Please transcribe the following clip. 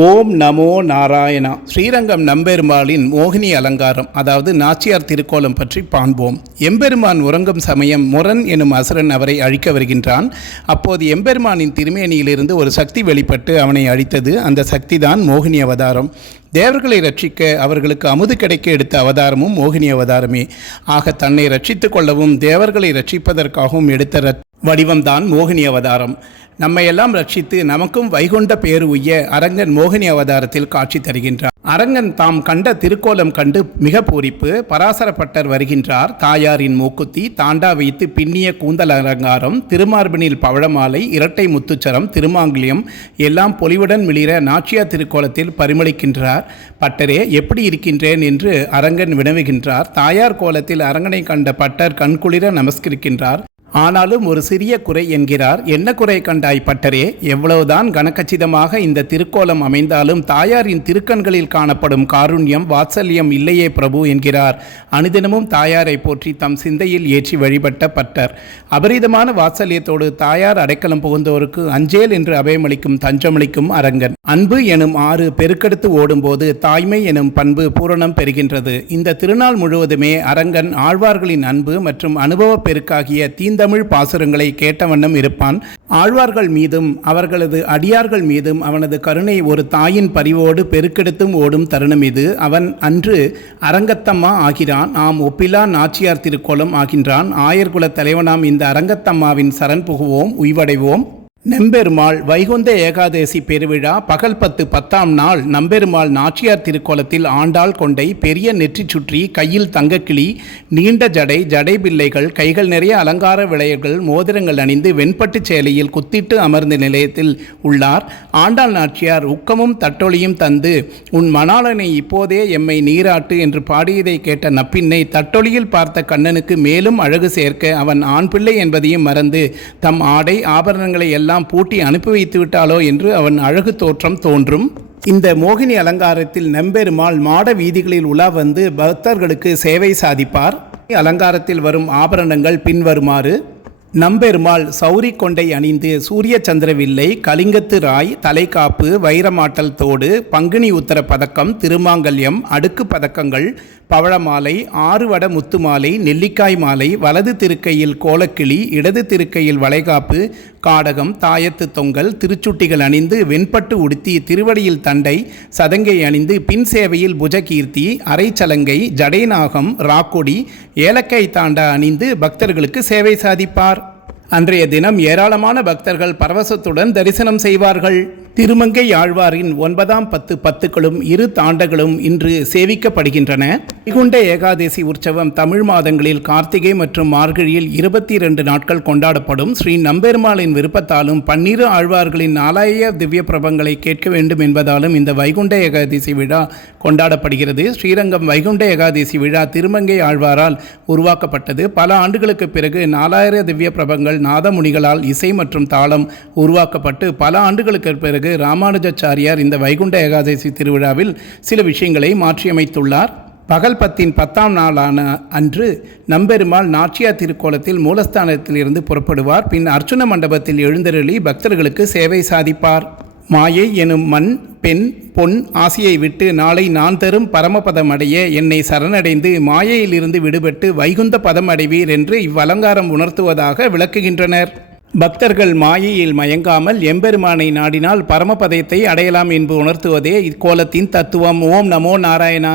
ஓம் நமோ நாராயணா. ஸ்ரீரங்கம் நம்பெருமாளின் மோகினி அலங்காரம், அதாவது நாச்சியார் திருக்கோலம் பற்றி காண்போம். எம்பெருமான் உறங்கும் சமயம் முரண் எனும் அசுரன் அவரை அழிக்க வருகின்றான். அப்போது எம்பெருமானின் திருமேனியிலிருந்து ஒரு சக்தி வெளிப்பட்டு அவனை அழித்தது. அந்த சக்தி தான் மோகினி அவதாரம். தேவர்களை ரட்சிக்க அவர்களுக்கு அமுது கிடைக்க எடுத்த அவதாரமும் மோகினி அவதாரமே. ஆக தன்னை ரட்சித்துக் கொள்ளவும் தேவர்களை ரட்சிப்பதற்காகவும் எடுத்த வடிவம்தான் மோகினி அவதாரம். நம்மையெல்லாம் ரட்சித்து நமக்கும் வைகுண்ட பேறு உய்ய அரங்கன் மோகினி அவதாரத்தில் காட்சி தருகின்றார். அரங்கன் தாம் கண்ட திருக்கோலம் கண்டு மிக பூரிப்பு. பராசரப்பட்டர் வருகின்றார். தாயாரின் மூக்குத்தி, தாண்டா வைத்து பின்னிய கூந்தல் அலங்காரம், திருமார்பினில் பவழமாலை, இரட்டை முத்துச்சரம், திருமாங்கிலியம் எல்லாம் பொலிவுடன் மிளிர நாச்சியார் திருக்கோலத்தில் பரிமளிக்கின்றார். பட்டரே, எப்படி இருக்கின்றேன் என்று அரங்கன் வினவுகின்றார். தாயார் கோலத்தில் அரங்கனை கண்ட பட்டர் கண்குளிர நமஸ்கரிக்கின்றார். ஆனாலும் ஒரு சிறிய குறை என்கிறார். என்ன குறை கண்டாய் பட்டரே? எவ்வளவுதான் கனக்கச்சிதமாக இந்த திருக்கோலம் அமைந்தாலும் தாயாரின் திருக்கண்களில் காணப்படும் காருண்யம், வாத்சல்யம் இல்லையே பிரபு என்கிறார். அனுதினமும் தாயாரை போற்றி தம் சிந்தையில் ஏற்றி வழிபட்ட பட்டர் அபரிதமான வாத்சல்யத்தோடு தாயார் அடைக்கலம் புகுந்தோருக்கு அஞ்சேல் என்று அபயமளிக்கும் தஞ்சமளிக்கும் அரங்கன். அன்பு எனும் ஆறு பெருக்கெடுத்து ஓடும்போது தாய்மை எனும் பண்பு பூரணம் பெறுகின்றது. இந்த திருநாள் முழுவதுமே அரங்கன் ஆழ்வார்களின் அன்பு மற்றும் அனுபவ பெருக்காகிய தமிழ் பாசுரங்களை கேட்ட வண்ணம் இருப்பான். ஆழ்வார்கள் மீதும் அவர்களது அடியார்கள் மீதும் அவனது கருணை ஒரு தாயின் பரிவோடு பெருக்கெடுத்தும் ஓடும் தருணம் இது. அவன் அன்று அரங்கத்தம்மா ஆகிறான். ஒப்பிலா நாச்சியார் திருக்கோலம் ஆகின்றான். ஆயர்குல தலைவனாம் இந்த அரங்கத்தம்மாவின் சரண் புகுவோம், உய்வடைவோம். நம்பெருமாள் வைகுந்த ஏகாதசி பெருவிழா பகல் 10 நாள் நம்பெருமாள் நாச்சியார் திருக்கோலத்தில் ஆண்டாள் கொண்டை, பெரிய நெற்றி சுற்றி, கையில் தங்கக்கிளி, நீண்ட ஜடை பிள்ளைகள், கைகள் நிறைய அலங்கார விளையல்கள், மோதிரங்கள் அணிந்து வெண்பட்டு சேலையில் குத்திட்டு அமர்ந்த நிலையத்தில் உள்ளார். ஆண்டாள் நாச்சியார் உக்கமும் தட்டொலியும் தந்து, உன் மணாளனை இப்போதே எம்மை நீராட்டு என்று பாடியதை கேட்ட நப்பின்னை தட்டொலியில் பார்த்த கண்ணனுக்கு மேலும் அழகு சேர்க்க அவன் ஆண் பிள்ளை என்பதையும் மறந்து தம் ஆடை ஆபரணங்களை எல்லாம் பூட்டி அனுப்பி வைத்து விட்டாலோ என்று அவன் அழகு தோற்றம் தோன்றும். இந்த மோகினி அலங்காரத்தில் நம்பெருமாள் மாட வீதிகளில் உலா வந்து பக்தர்களுக்கு சேவை சாதிப்பார். அலங்காரத்தில் வரும் ஆபரணங்கள் பின்வருமாறு: நம்பெருமாள் சௌரி கொண்டை அணிந்து, சூரிய சந்திரவில்லை, கலிங்கத்து ராய், தலைக்காப்பு, வைரமாட்டல் தோடு, பங்குனி உத்தர பதக்கம், திருமாங்கல்யம், அடுக்கு பதக்கங்கள், பவழமாலை, 6 வட முத்து மாலை, நெல்லிக்காய் மாலை, வலது திருக்கையில் கோலக்கிளி, இடது திருக்கையில் வளைகாப்பு, காடகம், தாயத்து தொங்கல், திருச்சுட்டிகள் அணிந்து வெண்பட்டு உடுத்தி, திருவடியில் தண்டை, சதங்கை அணிந்து, பின் சேவையில் புஜகீர்த்தி, அரைச்சலங்கை, ஜடைநாகம், ராக்கொடி, ஏலக்காய் தாண்டா அணிந்து பக்தர்களுக்கு சேவை சாதிப்பார். அன்றைய தினம் ஏராளமான பக்தர்கள் பரவசத்துடன் தரிசனம் செய்வார்கள். திருமங்கை ஆழ்வாரின் 9ஆம் 10 பத்துக்களும் 2 தாண்டங்களும் இன்று சேவிக்கப்படுகின்றன. வைகுண்ட ஏகாதசி உற்சவம் தமிழ் மாதங்களில் கார்த்திகை மற்றும் மார்கழியில் 22 நாட்கள் கொண்டாடப்படும். ஸ்ரீ நம்பெருமாளின் விருப்பத்தாலும் 12 ஆழ்வார்களின் 4000 திவ்ய பிரபங்களை கேட்க வேண்டும் என்பதாலும் இந்த வைகுண்ட ஏகாதசி விழா கொண்டாடப்படுகிறது. ஸ்ரீரங்கம் வைகுண்ட ஏகாதசி விழா திருமங்கை ஆழ்வாரால் உருவாக்கப்பட்டது. பல ஆண்டுகளுக்கு பிறகு 4000 திவ்ய பிரபங்கள் நாதமுனிகளால் இசை மற்றும் தாளம் உருவாக்கப்பட்டு பல ஆண்டுகளுக்கு பிறகு ராமானுஜாச்சாரியார் இந்த வைகுண்ட ஏகாதசி திருவிழாவில் சில விஷயங்களை மாற்றியமைத்துள்ளார். பகல் 10ஆம் நாளான அன்று நம்பெருமாள் நாச்சியார் திருக்கோலத்தில் மூலஸ்தானத்தில் இருந்து புறப்படுவார். பின் அர்ச்சுன மண்டபத்தில் எழுந்தருளி பக்தர்களுக்கு சேவை சாதிப்பார். மாயை எனும் மண், பெண், பொன் ஆசையை விட்டு நாளை நான் தரும் பரமபதம் அடைய என்னை சரணடைந்து மாயையிலிருந்து விடுபட்டு வைகுந்த பதம் அடைவீர் என்று இவ்வலங்காரம் உணர்த்துவதாக விளக்குகின்றனர். பக்தர்கள் மாயையில் மயங்காமல் எம்பெருமானை நாடினால் பரமபதத்தை அடையலாம் என்பது உணர்த்துவதே இக்கோலத்தின் தத்துவம். ஓம் நமோ நாராயணா.